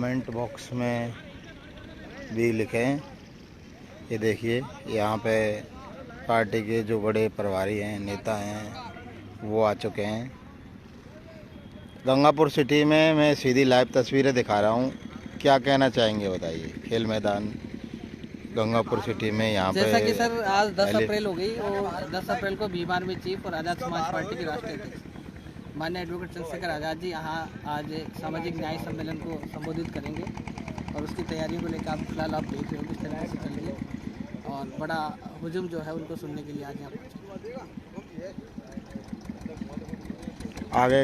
Comment box में भी लिखें। ये देखिए यहाँ पे पार्टी के जो बड़े प्रभारी हैं, नेता हैं, वो आ चुके हैं। गंगापुर सिटी में मैं सीधी लाइव तस्वीरें दिखा रहा हूँ। क्या कहना चाहेंगे बताइए। खेल मैदान गंगापुर सिटी में यहाँ पे जैसा कि सर आज 10 अप्रैल हो गई और 10 अप्रैल को बीमार में चीफ और आज़ाद समाज पार्टी के राष्ट्रीय अध्यक्ष माननीय एडवोकेट चंद्रशेखर आज़ाद जी यहाँ आज सामाजिक न्याय सम्मेलन को संबोधित करेंगे और उसकी तैयारियों को लेकर आप फिलहाल आप देख रहे हो किस तरह से चल रही है और बड़ा हुजूम जो है उनको सुनने के लिए आज यहाँ पहुँचे। आगे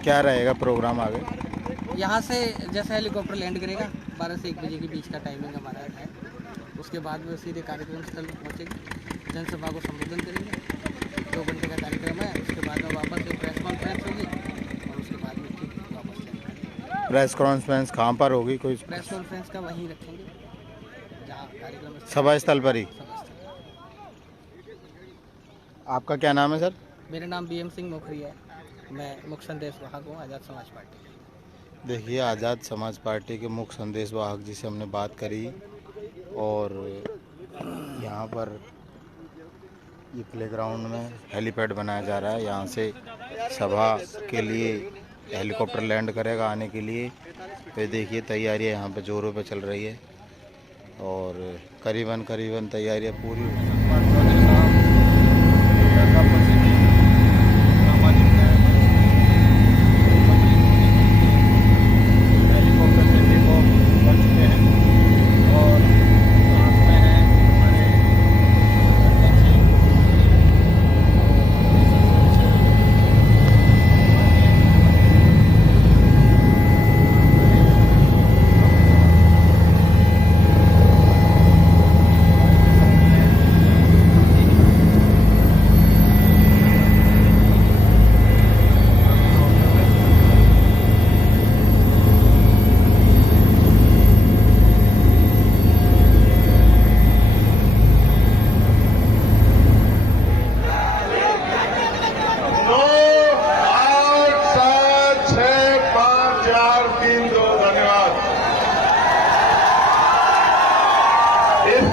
क्या रहेगा प्रोग्राम आगे? यहाँ से जैसे हेलीकॉप्टर लैंड करेगा 12 से 1 बजे के बीच का टाइमिंग हमारा है। उसके बाद में सीधे कार्यक्रम स्थल पहुँचेंगे, जनसभा को संबोधन करेंगे। 2 घंटे का कार्यक्रम है। उसके बाद में वापस एक प्रेस कॉन्फ्रेंस होगी और उसके बाद में ठीक वापस जाएंगे। प्रेस कॉन्फ्रेंस कहाँ पर होगी? कोई प्रेस कॉन्फ्रेंस का वहीं रखेंगे जहाँ कार्यक्रम सभा स्थल पर ही। आपका क्या नाम है सर? मेरा नाम BM सिंह मोखरिया है। मैं मुख्य संदेश वाहक हूँ आज़ाद समाज पार्टी। देखिए आज़ाद समाज पार्टी के मुख्य संदेश वाहक जी से हमने बात करी और यहाँ पर ये प्लेग्राउंड में हेलीपैड बनाया जा रहा है। यहाँ से सभा के लिए हेलीकॉप्टर लैंड करेगा आने के लिए। तो देखिए तैयारियाँ यहाँ पे जोरों पे चल रही है और करीबन तैयारियाँ पूरी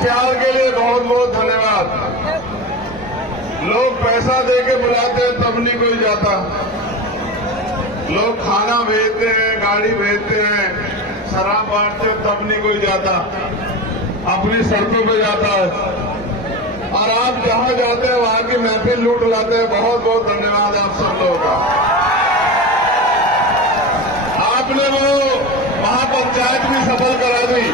प्यार के लिए बहुत बहुत धन्यवाद। लोग पैसा दे के बुलाते हैं तब नहीं कोई जाता। लोग खाना भेजते हैं, गाड़ी भेजते हैं, शराब बांटते हैं तब नहीं कोई जाता। अपनी सड़कों पे जाता है और आप जहां जाते हैं वहां की महफिल लूट लाते हैं। बहुत बहुत धन्यवाद आप सब लोगों का। आपने वो महापंचायत भी सफल करा दी।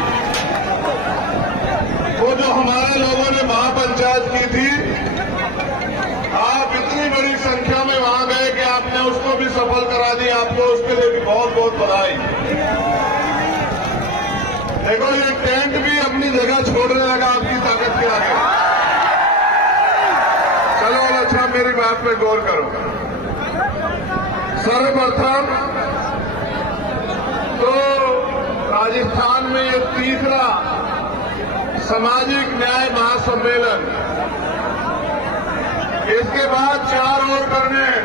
वो जो हमारे लोगों ने महापंचायत की थी, आप इतनी बड़ी संख्या में वहां गए कि आपने उसको भी सफल करा दी। आपको उसके लिए भी बहुत बहुत बधाई। देखो ये टेंट भी अपनी जगह छोड़ने लगा आपकी ताकत के आगे। चलो अच्छा मेरी बात पे गौर करो। सर्वप्रथम तो राजस्थान में ये तीसरा सामाजिक न्याय महासम्मेलन, इसके बाद 4 और करने हैं।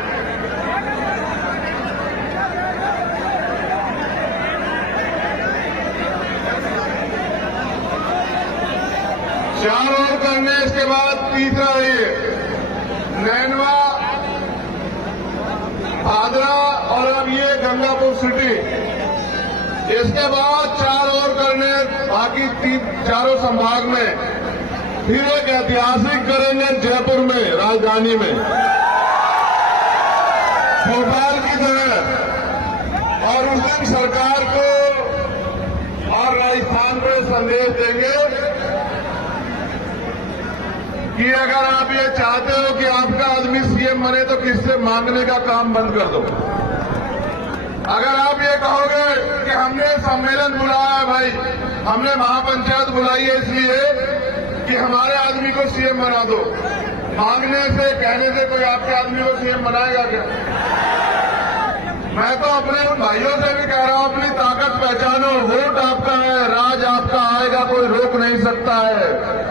इसके बाद तीसरा है नैनवा, भादरा और अब ये गंगापुर सिटी। इसके बाद 4 और करने, बाकी 4 संभाग में। फिर एक ऐतिहासिक करेंगे जयपुर में, राजधानी में, भोपाल की तरह। और उस दिन सरकार को और राजस्थान को संदेश देंगे कि अगर आप ये चाहते हो कि आपका आदमी सीएम बने तो किससे मांगने का काम बंद कर दो। अगर आप ये कहोगे कि हमने सम्मेलन बुलाया है, भाई हमने महापंचायत बुलाई है इसलिए कि हमारे आदमी को सीएम बना दो, मांगने से कहने से कोई आपके आदमी को सीएम बनाएगा क्या? मैं तो अपने उन भाइयों से भी कह रहा हूं, अपनी ताकत पहचानो। वोट आपका है, राज आपका आएगा, कोई रोक नहीं सकता है।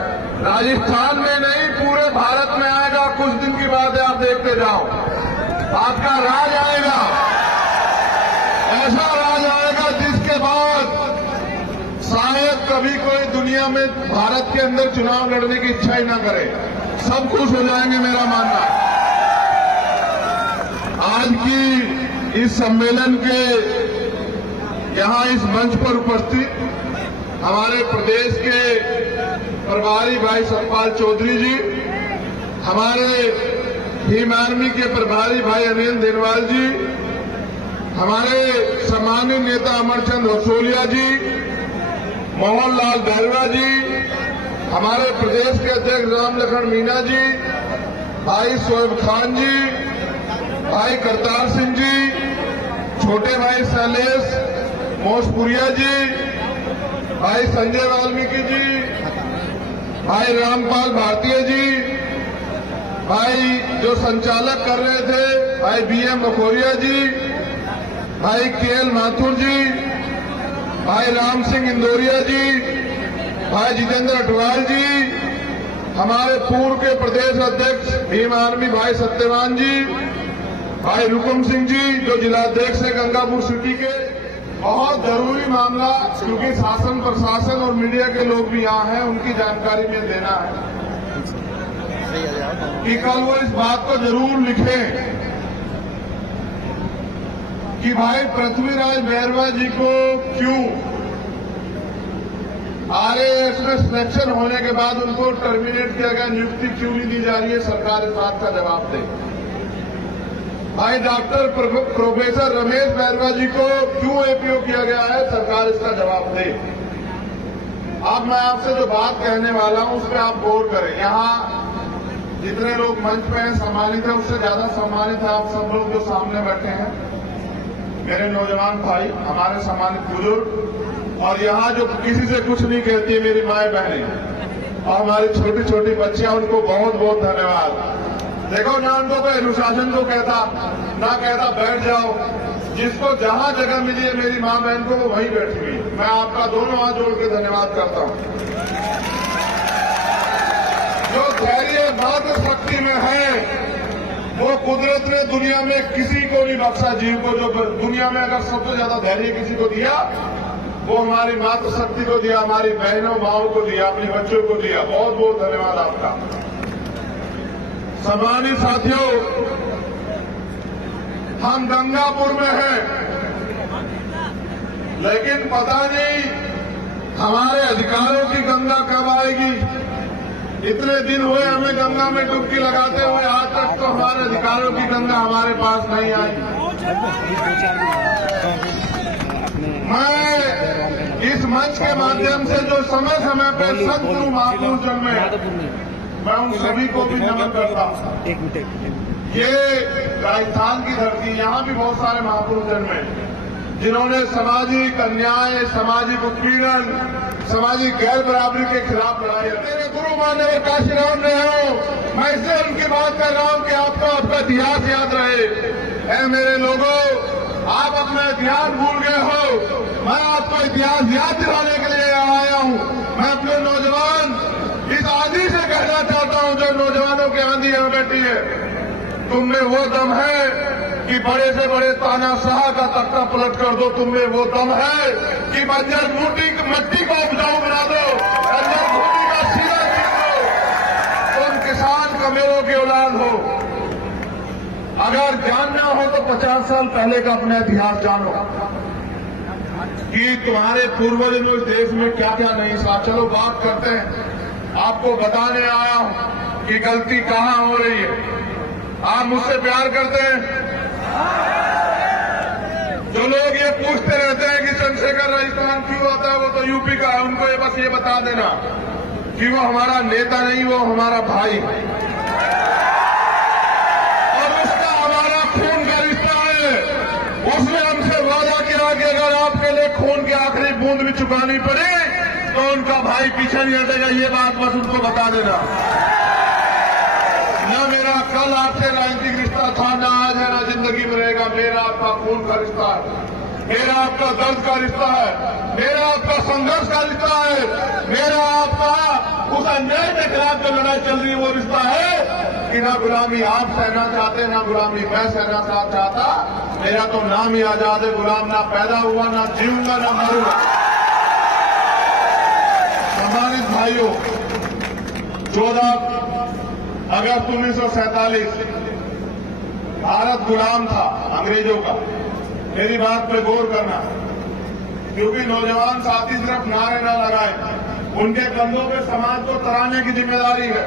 राजस्थान में नहीं पूरे भारत में आएगा। कुछ दिन की बात है, आप देखते जाओ, आपका राज आएगा ऐसा राज आएगा जिसके बाद शायद कभी कोई दुनिया में भारत के अंदर चुनाव लड़ने की इच्छा ही ना करे, सब खुश हो जाएंगे, मेरा मानना है। आज की इस सम्मेलन के यहां इस मंच पर उपस्थित हमारे प्रदेश के प्रभारी भाई सतपाल चौधरी जी, हमारे भीम आर्मी के प्रभारी भाई अनिल देनवाल जी, हमारे सम्मानित नेता अमरचंद रसोलिया जी, मोहनलाल बैरवा जी, हमारे प्रदेश के अध्यक्ष राम लखन मीणा जी, भाई शोएब खान जी, भाई करतार सिंह जी, छोटे भाई शैलेश मोशपुरिया जी, भाई संजय वाल्मीकि जी, भाई रामपाल भारतीय जी, भाई जो संचालक कर रहे थे भाई बीएम मखोरिया जी, भाई केएल माथुर जी, भाई राम सिंह इंदौरिया जी, भाई जितेंद्र अटवाल जी, हमारे पूर्व के प्रदेश अध्यक्ष भीम आर्मी भाई सत्यवान जी, भाई रुकुम सिंह जी जो जिलाध्यक्ष है गंगापुर सिटी के। बहुत जरूरी मामला, क्योंकि शासन प्रशासन और मीडिया के लोग भी यहाँ हैं, उनकी जानकारी में देना है कि कल वो इस बात को जरूर लिखें कि भाई पृथ्वीराज बैरवा जी को क्यों आरएएस में सिलेक्शन होने के बाद उनको टर्मिनेट किया गया, नियुक्ति क्यों नहीं दी जा रही है, सरकार इस बात का जवाब दे। भाई डॉक्टर प्रोफेसर रमेश बैरवा जी को क्यों एपीओ किया गया है, सरकार इसका जवाब दे। अब मैं आपसे जो बात कहने वाला हूं उस पर आप गौर करें। यहाँ जितने लोग मंच पे हैं सम्मानित है, उससे ज्यादा सम्मानित है आप सब लोग जो सामने बैठे हैं, मेरे नौजवान भाई, हमारे सम्मानित बुजुर्ग, और यहाँ जो किसी से कुछ नहीं कहती मेरी माए बहनें और हमारी छोटी छोटी बच्चियां, उनको बहुत बहुत धन्यवाद। देखो ना उनको कोई अनुशासन को कहता, ना कहता बैठ जाओ, जिसको जहां जगह मिली है मेरी मां बहन को वो वहीं बैठी हुई। मैं आपका दोनों हाथ जोड़ के धन्यवाद करता हूं। जो धैर्य मात्र शक्ति में है वो कुदरत ने दुनिया में किसी को नहीं बख्शा। जीव को जो दुनिया में अगर सबसे ज्यादा धैर्य किसी को दिया वो हमारी मातृ शक्ति को दिया, हमारी बहनों माओं को दिया, अपने बच्चों को दिया। बहुत बहुत धन्यवाद आपका। सम्मानित साथियों, हम गंगापुर में हैं, लेकिन पता नहीं हमारे अधिकारों की गंगा कब आएगी। इतने दिन हुए हमें गंगा में डुबकी लगाते हुए, आज तक तो हमारे अधिकारों की गंगा हमारे पास नहीं आई। मैं इस मंच के माध्यम से जो समय समय पर संत महापुरुष जन्मे, मैं उन सभी को भी नमन करता हूं। ये राजस्थान की धरती, यहाँ भी बहुत सारे महापुरुष जन्मे जिन्होंने सामाजिक अन्याय, सामाजिक उत्पीड़न, सामाजिक गैर बराबरी के खिलाफ लड़ाई। मेरे गुरु मान्यवर काशीराम ने हो, मैं इसलिए उनकी बात कर रहा हूं कि आपको आपका इतिहास याद रहे। ऐ मेरे लोगों, आप अपना इतिहास भूल गए हो, मैं आपको इतिहास याद दिलाने के लिए आया हूं। मैं अपने नौजवान इस आंधी से कहना चाहता हूं जो नौजवानों की आंधी यहां बैठी है, तुम में वो दम है कि बड़े से बड़े तानाशाह का तख्ता पलट कर दो। तुम में वो दम है कि बंजर मट्टी को उपजाऊ बना दो, बंजर भूमि का सीधा छीन दो। तुम किसान कमेरों की औलाद हो। अगर जानना हो तो 50 साल पहले का अपना इतिहास जानो कि तुम्हारे पूर्वज ने इस देश में क्या क्या नहीं था। चलो बात करते हैं, आपको बताने आया हूं कि गलती कहां हो रही है। आप मुझसे प्यार करते हैं? जो लोग ये पूछते रहते हैं कि चंद्रशेखर राजस्थान क्यों आता है, वो तो यूपी का है, उनको ये बस ये बता देना कि वो हमारा नेता नहीं, वो हमारा भाई है और उसका हमारा खून का रिश्ता है। उसने हमसे वादा किया कि अगर आपके लिए खून की आखिरी बूंद भी चुकानी पड़े तो उनका भाई पीछे नहीं हटेगा। ये बात बस उनको बता देना। न मेरा कल आपसे राजनीतिक रिश्ता था, न आज है, न जिंदगी में रहेगा। मेरा आपका खून का रिश्ता है, मेरा आपका दर्द का रिश्ता है, मेरा आपका संघर्ष का रिश्ता है, मेरा आपका उस अन्याय के खिलाफ जो लड़ाई चल रही है वो रिश्ता है कि ना गुलामी आप सहना चाहते, ना गुलामी मैं सहना चाहता। मेरा तो नाम ही आजाद है, गुलाम ना पैदा हुआ, ना जीऊंगा, ना मरूंगा। सम्मानित भाइयों, 14 अगस्त 1947 भारत गुलाम था अंग्रेजों का। मेरी बात पे गौर करना, क्योंकि नौजवान साथी सिर्फ नारे न लगाए, उनके कंधों पे समाज को तराने की जिम्मेदारी है।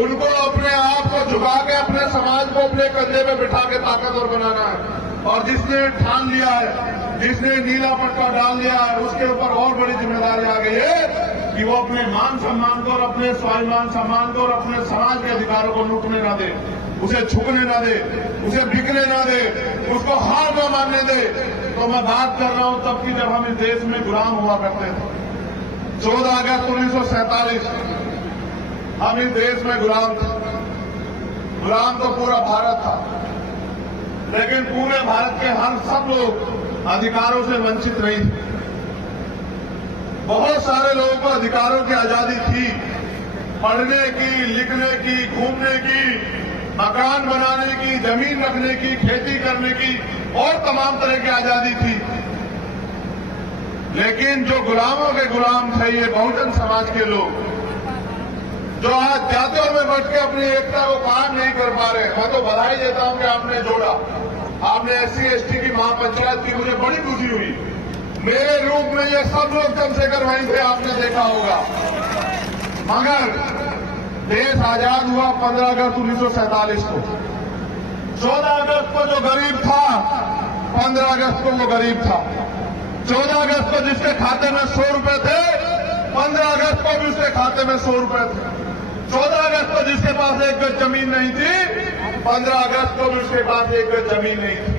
उनको अपने आप को झुका के अपने समाज को अपने कंधे पे बिठा के ताकतवर बनाना है। और जिसने ठान लिया है, जिसने नीला पट्टा डाल लिया है, उसके ऊपर और बड़ी जिम्मेदारी आ गई है कि वो अपने मान सम्मान को और अपने स्वाभिमान सम्मान को और अपने समाज के अधिकारों को लूटने न दे, उसे झुकने न दे, उसे बिकने न दे, उसको हार न मानने दे। तो मैं बात कर रहा हूं तब की जब हम इस देश में गुलाम हुआ करते थे। 14 अगस्त 1947 हम इस देश में गुलाम थे। गुलाम तो पूरा भारत था, लेकिन पूरे भारत के हर सब लोग अधिकारों से वंचित नहीं थे। बहुत सारे लोगों को अधिकारों की आजादी थी, पढ़ने की, लिखने की, घूमने की, मकान बनाने की, जमीन रखने की, खेती करने की और तमाम तरह की आजादी थी। लेकिन जो गुलामों के गुलाम थे ये बहुजन समाज के लोग, जो आज जातियों में बैठ के अपनी एकता को कायम नहीं कर पा रहे। मैं तो बधाई देता हूं कि आपने जोड़ा, आपने SC/ST की महापंचायत की, मुझे बड़ी खुशी हुई। मेरे रूप में ये सब लोग चंद्रशेखर वहीं थे, आपने देखा होगा। मगर देश आजाद हुआ 15 अगस्त 1947 को। 14 अगस्त को जो गरीब था, 15 अगस्त को वो गरीब था। 14 अगस्त को जिसके खाते में 100 रुपए थे, 15 अगस्त को भी उसके खाते में 100 रुपए थे। 14 अगस्त को जिसके पास एक गज जमीन नहीं थी, 15 अगस्त को भी उसके पास एक गज जमीन नहीं थी।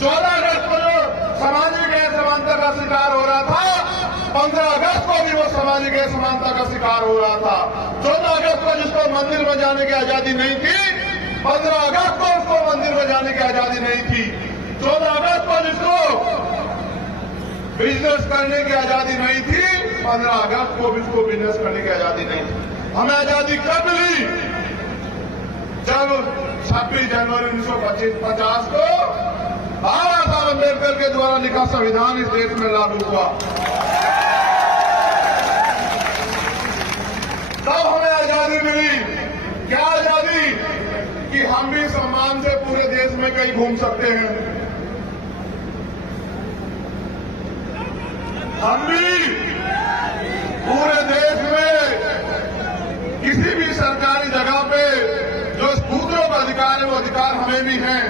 14 अगस्त को जो सामाजिक असमानता का शिकार हो रहा था, 15 अगस्त को भी वो सामाजिक असमानता का शिकार हो रहा था। 14 अगस्त को जिसको मंदिर में जाने की आजादी नहीं थी, 15 अगस्त को उसको मंदिर में जाने की आजादी नहीं थी। 14 अगस्त को जिसको बिजनेस करने की आजादी नहीं थी, 15 अगस्त को भी उसको बिजनेस करने की आजादी नहीं थी। हमें आजादी कब मिली? जब 26 जनवरी 1950 को बाबा साहब अम्बेडकर के द्वारा लिखा संविधान इस देश में लागू हुआ। तब हमें आजादी मिली। क्या आजादी? कि हम भी सम्मान से पूरे देश में कहीं घूम सकते हैं, हम भी पूरे देश में किसी भी सरकारी जगह पे जो दूसरों का अधिकार है वो अधिकार हमें भी है,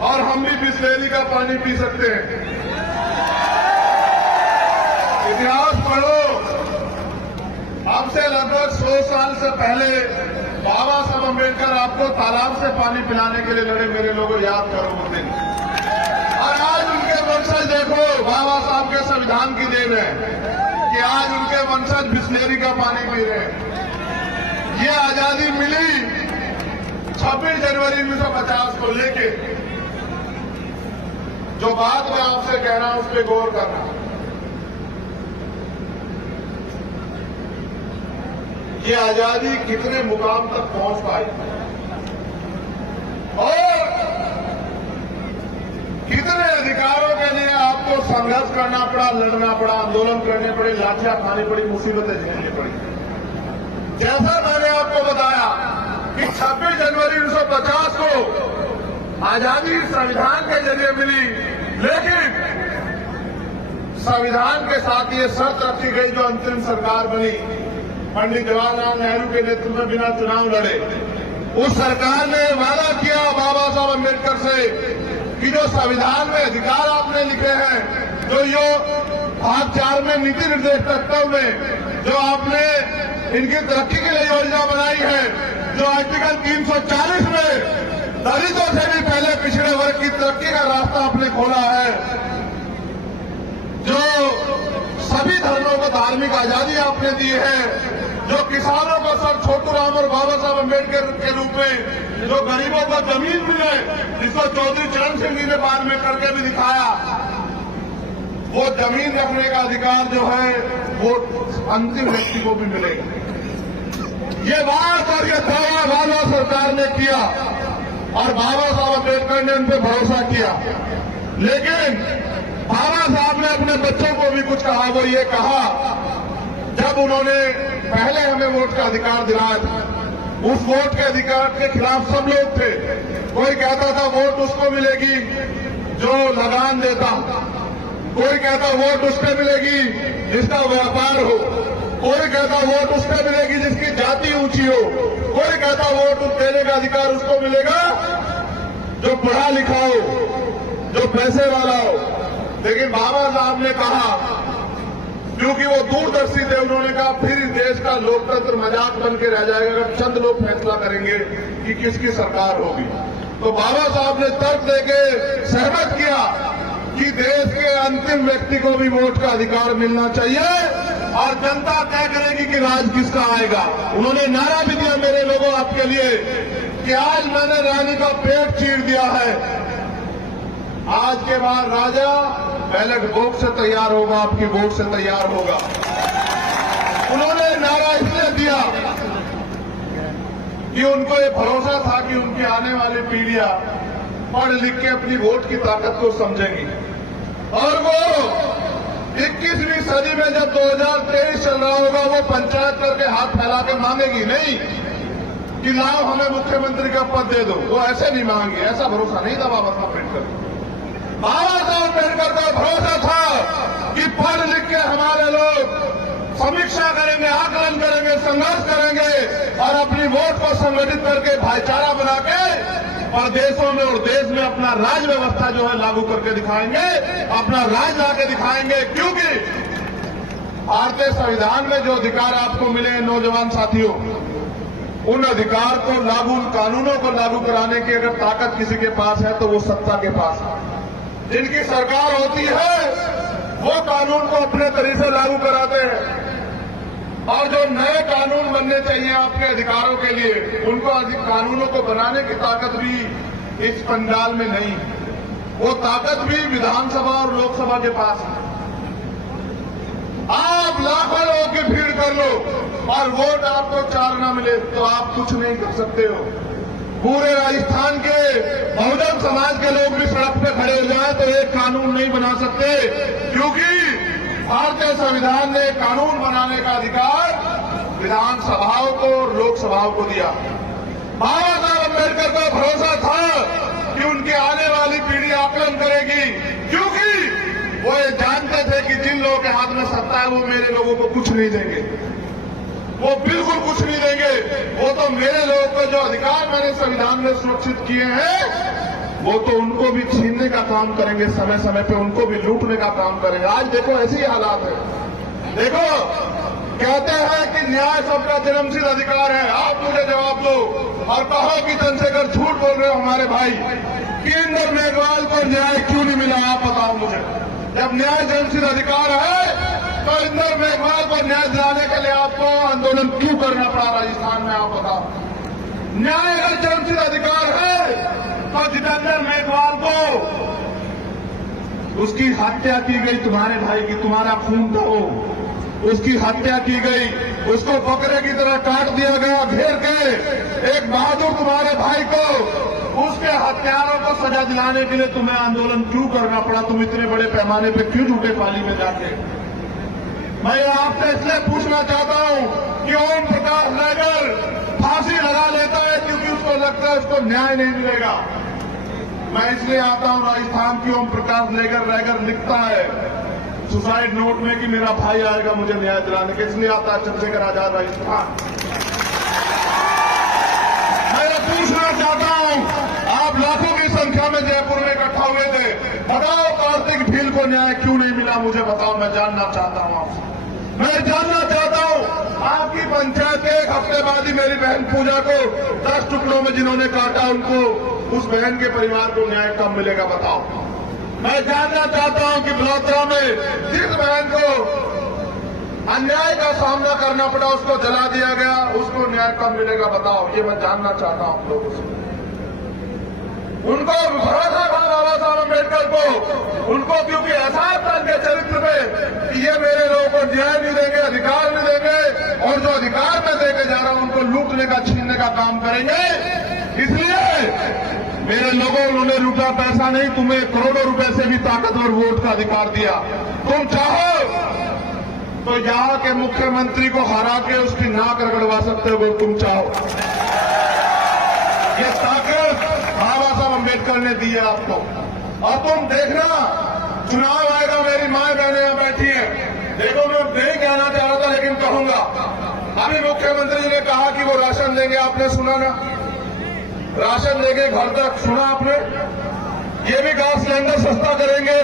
और हम भी बिस्लेरी का पानी पी सकते हैं। इतिहास पढ़ो, अब से लगभग 100 साल से पहले बाबा साहब अम्बेडकर आपको तालाब से पानी पिलाने के लिए लड़े। मेरे लोगों याद करो वो दिन। और आज उनके वंशज देखो, बाबा साहब के संविधान की देन है कि आज उनके वंशज बिस्लेरी का पानी पी रहे हैं। ये आजादी मिली 26 जनवरी 1950 को लेके। जो बात मैं आपसे कह रहा हूं उस पर गौर करना। ये आजादी कितने मुकाम तक पहुंच पाई और कितने अधिकारों के लिए आपको संघर्ष करना पड़ा, लड़ना पड़ा, आंदोलन करने पड़े, लाठियां खानी पड़ी, मुसीबतें झेलनी पड़ी। जैसा मैंने आपको बताया कि 26 जनवरी 1950 को आजादी संविधान के जरिए मिली, लेकिन संविधान के साथ ये शर्त रखी गई जो अंतरिम सरकार बनी, पंडित जवाहरलाल नेहरू के नेतृत्व में बिना चुनाव लड़े, उस सरकार ने वादा किया बाबा साहब अम्बेडकर से कि जो संविधान में अधिकार आपने लिखे हैं, जो यो भाग 4 में नीति निर्देश तत्व में जो आपने इनकी तरक्की के लिए योजना बनाई है, जो आर्टिकल 340 में दलितों से भी पहले पिछड़े वर्ग की तरक्की का रास्ता आपने खोला है, जो सभी धर्मों को धार्मिक आजादी आपने दी है, जो किसानों को सर छोटू राम और बाबा साहब अम्बेडकर के रूप में जो गरीबों को जमीन मिले, जिसको चौधरी चरण सिंह जी ने बाद में करके भी दिखाया, वो जमीन रखने का अधिकार जो है वो अंतिम व्यक्ति को भी मिलेगा। ये बात और ये दावा भाजपा सरकार ने किया और बाबा साहब अम्बेडकर ने उन पर भरोसा किया। लेकिन बाबा साहब ने अपने बच्चों को भी कुछ कहा। वो ये कहा, जब उन्होंने पहले हमें वोट का अधिकार दिलाया था, उस वोट के अधिकार के खिलाफ सब लोग थे। कोई कहता था वोट उसको मिलेगी जो लगान देता, कोई कहता वोट उसको मिलेगी जिसका व्यापार हो, कोई कहता वोट उसको मिलेगी जिसकी जाति ऊंची हो, कोई कहता वोट देने का अधिकार उसको मिलेगा जो पढ़ा लिखा हो, जो पैसे वाला हो। लेकिन बाबा साहब ने कहा, क्योंकि वो दूरदर्शी थे, उन्होंने कहा फिर इस देश का लोकतंत्र मजाक बन के रह जाएगा अगर चंद लोग फैसला करेंगे कि किसकी सरकार होगी। तो बाबा साहब ने तर्क देके सहमत किया कि देश के अंतिम व्यक्ति को भी वोट का अधिकार मिलना चाहिए और जनता तय करेगी कि राज किसका आएगा। उन्होंने नारा भी दिया मेरे लोगों आपके लिए कि आज मैंने रानी का पेट चीर दिया है, आज के बाद राजा बैलेट बॉक्स से तैयार होगा, आपकी वोट से तैयार होगा। उन्होंने नारा इसलिए दिया कि उनको ये भरोसा था कि उनकी आने वाली पीढ़ियां पढ़ लिख के अपनी वोट की ताकत को समझेंगी और वो 21वीं सदी में जब 2023 चल रहा होगा वो पंचायत करके हाथ फैला के मांगेगी नहीं कि लाओ हमें मुख्यमंत्री का पद दे दो। वो ऐसे नहीं मांगे, ऐसा भरोसा नहीं था बाबा साहब अम्बेडकर। बाबा साहब अम्बेडकर को भरोसा था कि पढ़ लिख के हमारे लोग समीक्षा करेंगे, आकलन करेंगे, संघर्ष करेंगे और अपनी वोट को संगठित करके भाईचारा बना के प्रदेशों में और देश में अपना राज व्यवस्था जो है लागू करके दिखाएंगे, अपना राज लाके दिखाएंगे। क्योंकि भारतीय संविधान में जो अधिकार आपको मिले हैं नौजवान साथियों, उन अधिकार को लागू, कानूनों को लागू कराने की अगर ताकत किसी के पास है तो वो सत्ता के पास है। जिनकी सरकार होती है वो कानून को अपने तरीके से लागू कराते हैं और जो नए कानून बनने चाहिए आपके अधिकारों के लिए, उनको कानूनों को बनाने की ताकत भी इस पंडाल में नहीं, वो ताकत भी विधानसभा और लोकसभा के पास है। आप लाखों लोगों की भीड़ कर लो और वोट आपको 4 न मिले तो आप कुछ नहीं कर सकते हो। पूरे राजस्थान के बहुजन समाज के लोग भी सड़क पे खड़े हो जाए तो एक कानून नहीं बना सकते, क्योंकि भारतीय संविधान ने कानून बनाने का अधिकार विधानसभाओं को और लोकसभाओं को दिया। बाबा साहब अम्बेडकर को भरोसा था कि उनकी आने वाली पीढ़ी आकलन करेगी, क्योंकि वो ये जानते थे कि जिन लोगों के हाथ में सत्ता है वो मेरे लोगों को कुछ नहीं देंगे, वो बिल्कुल कुछ नहीं देंगे। वो तो मेरे लोगों को जो अधिकार मैंने संविधान में सुरक्षित किए हैं वो तो उनको भी छीनने का काम करेंगे, समय समय पे उनको भी लूटने का काम करेंगे। आज देखो ऐसी ही हालात है। देखो कहते हैं कि न्याय सबका जन्मसिद्ध अधिकार है। आप मुझे जवाब दो और कहो कि चंद्रशेखर झूठ बोल रहे हो हमारे भाई कि इंदर मेघवाल को न्याय क्यों नहीं मिला, आप बताओ मुझे। जब न्याय जन्मसिद्ध अधिकार है तो इंदर मेघवाल को न्याय दिलाने के लिए आपको आंदोलन क्यों करना पड़ा राजस्थान में, आप बताओ। न्याय अगर जन्मसिद्ध अधिकार है तो जितेंद्र मेघवाल को उसकी हत्या की गई, तुम्हारे भाई की, तुम्हारा खून था वो, उसकी हत्या की गई, उसको बकरे की तरह काट दिया गया घेर के। एक बहादुर तुम्हारे भाई को, उसके हत्यारों को सजा दिलाने के लिए तुम्हें आंदोलन क्यों करना पड़ा? तुम इतने बड़े पैमाने पे क्यों झूठे पाली में जाके? मैं आपसे इसलिए पूछना चाहता हूं कि ओम प्रकाश नगर फांसी लगा लेता है क्योंकि उसको लगता है उसको न्याय नहीं मिलेगा। मैं इसलिए आता हूं राजस्थान की ओम प्रकाश नगर लिखता है सुसाइड नोट में कि मेरा भाई आएगा मुझे न्याय दिलाने के, इसलिए आता है चंद्रशेखर आजाद राजस्थान। मैं ये पूछना चाहता हूं, आप लाखों की संख्या में जयपुर में इकट्ठा हुए थे, बताओ कार्तिक भील को न्याय क्यों नहीं मिला? मुझे बताओ, मैं जानना चाहता हूं आपसे। मैं जानना चाहता हूं आपकी पंचायत के एक हफ्ते बाद ही मेरी बहन पूजा को 10 टुकड़ों में जिन्होंने काटा, उनको, उस बहन के परिवार को न्याय कब मिलेगा बताओ। मैं जानना चाहता हूं कि बलौत्रा में जिस बहन को अन्याय का सामना करना पड़ा, उसको जला दिया गया, उसको न्याय कब मिलेगा बताओ। ये मैं जानना चाहता हूं आप लोगों से। उनको भरोसा था बाबा साहब अम्बेडकर को, उनको क्योंकि एहसास था उनके चरित्र में कि ये मेरे लोगों को न्याय नहीं देंगे, अधिकार नहीं देंगे और जो अधिकार में देके जा रहा हूं उनको लूट लूटने का, छीनने का काम करेंगे। इसलिए मेरे लोगों, उन्होंने लूटा पैसा नहीं, तुम्हें करोड़ों रुपए से भी ताकतवर वोट का अधिकार दिया। तुम चाहो तो यहां के मुख्यमंत्री को हरा के उसकी नाक रगड़वा सकते हो, अगर तुम चाहो। ये ताकत बाबा साहब अम्बेडकर ने दी है आपको। और तुम देखना, चुनाव आएगा, मेरी माए बहनें यहां बैठी हैं। देखो, मैं नहीं कहना चाह रहा था, लेकिन कहूंगा। अभी मुख्यमंत्री जी ने कहा कि वो राशन देंगे, आपने सुना ना? राशन देंगे घर तक, सुना आपने? ये भी गैस सिलेंडर सस्ता करेंगे।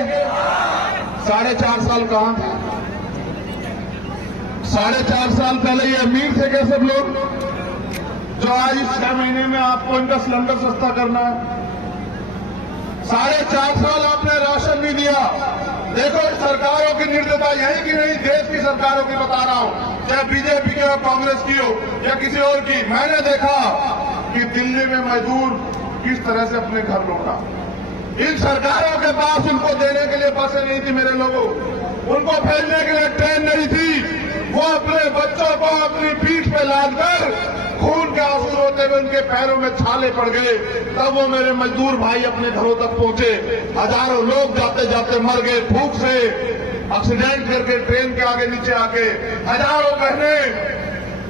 4.5 साल कहां थे? 4.5 साल पहले ये अमीर थे क्या सब लोग, जो आज इस 6 महीने में आपको इनका सिलेंडर सस्ता करना है? 4.5 साल आपने राशन नहीं दिया। देखो, सरकारों की निर्दयता यही की नहीं, देश की सरकारों की बता रहा हूं, चाहे बीजेपी की हो, कांग्रेस की हो या किसी और की। मैंने देखा कि दिल्ली में मजदूर किस तरह से अपने घर लौटा। इन सरकारों के पास उनको देने के लिए बसें नहीं थी मेरे लोगों, उनको भेजने के लिए ट्रेन नहीं थी। वो अपने बच्चों को अपनी पीठ पे लादकर खून के आंसू रोते हुए उनके पैरों में छाले पड़ गए, तब वो मेरे मजदूर भाई अपने घरों तक पहुंचे। हजारों लोग जाते जाते मर गए भूख से, एक्सीडेंट करके ट्रेन के आगे नीचे आके। हजारों बहनें,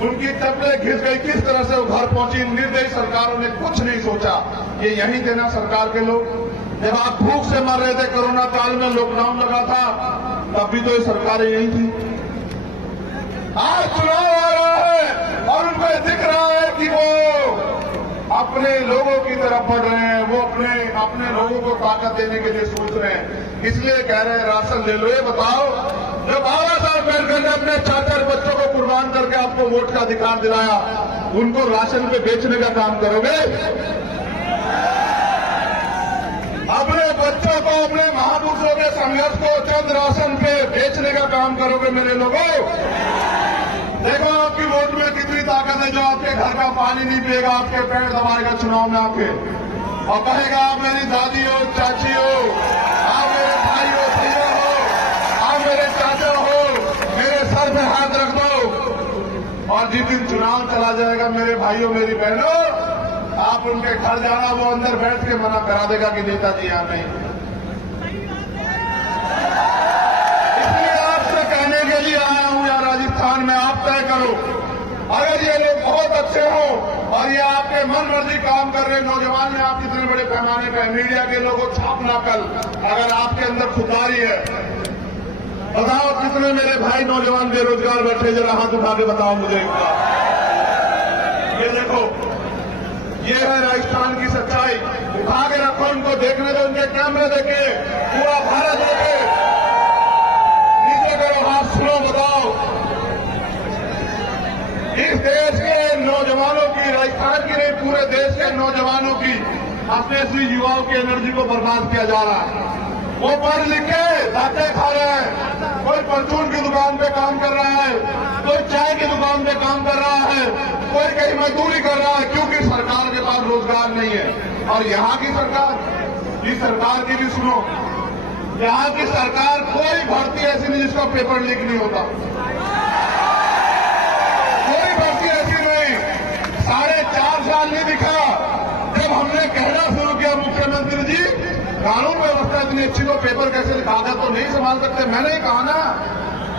उनकी चप्पलें घिस गई, किस तरह से वो घर पहुंची। निर्दयी सरकारों ने कुछ नहीं सोचा। ये यही थे ना सरकार के लोग, जब आप भूख से मर रहे थे कोरोना काल में, लॉकडाउन लगा था, तब भी तो ये सरकारें यही थी। आज चुनाव आ रहा है और उनको दिख रहा है कि वो अपने लोगों की तरफ बढ़ रहे हैं, वो अपने लोगों को ताकत देने के लिए सोच रहे हैं। इसलिए कह रहे हैं राशन ले लो। ये बताओ, जो बाबा साहब अम्बेडकर ने अपने 4 बच्चों को कुर्बान करके आपको वोट का अधिकार दिलाया, उनको राशन पे बेचने का काम करोगे? अपने बच्चों को, अपने महापुरुषों के संघर्ष को चंद राशन पे बेचने का काम करोगे मेरे लोगों? देखो, आपकी वोट में कितनी ताकत है। जो आपके घर का पानी नहीं पिएगा, आपके पेड़ दबाएगा चुनाव में आके, और कहेगा आप मेरी दादी हो, चाची हो, आप मेरे भाई हो, भैया हो, आप मेरे चाचा हो, मेरे सर पे हाथ रख दो। और जिस दिन चुनाव चला जाएगा मेरे भाइयों, मेरी बहनों, आप उनके घर जाना, वो अंदर बैठ के मना करा देगा कि नेताजी यहां नहीं। इसलिए आपसे कहने के लिए आया हूं, या राजस्थान में आप तय करो। अगर ये लोग बहुत अच्छे हो और ये आपके मन मर्जी काम कर रहे नौजवान में, आप कितने बड़े पैमाने पर मीडिया के लोगों छापना कल, अगर आपके अंदर खुददारी है, बताओ कितने मेरे भाई नौजवान बेरोजगार बैठे, जरा हाथ उठा के बताओ मुझे एक बार। ये देखो, ये है राजस्थान की सच्चाई। उठा के रखो, उनको देखने दो, उनके कैमरे देखे, पूरा भारत देखे। नीचे करो हाथ, सुनो, बताओ। इस देश के नौजवानों की, राजस्थान की नहीं, पूरे देश के नौजवानों की, अपने युवाओं की एनर्जी को बर्बाद किया जा रहा है। वो पढ़ लिख के धक्के खा रहे हैं। कोई परचून की दुकान पे काम कर रहा है, कोई चाय की दुकान पे काम कर रहा है, कोई कहीं मजदूरी कर रहा है, क्योंकि सरकार के पास रोजगार नहीं है। और यहाँ की सरकार, इस सरकार की भी सुनो, यहाँ की सरकार कोई भर्ती ऐसी नहीं जिसका पेपर लीक नहीं होता, कोई भर्ती ऐसी नहीं। 4.5 साल नहीं दिखा। जब हमने कहना शुरू किया मुख्यमंत्री जी कानून व्यवस्था इतनी अच्छी, तो पेपर कैसे कागज तो नहीं संभाल सकते। मैंने कहा ना